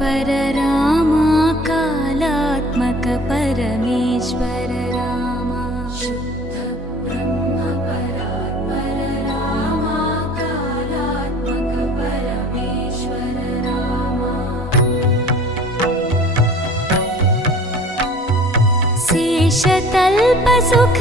परराम कालात्मक परमेश्वर राम शुद्ध ब्रह्म परात्पर राम कालात्मक परमेश्वर राम शेषतल्प सुख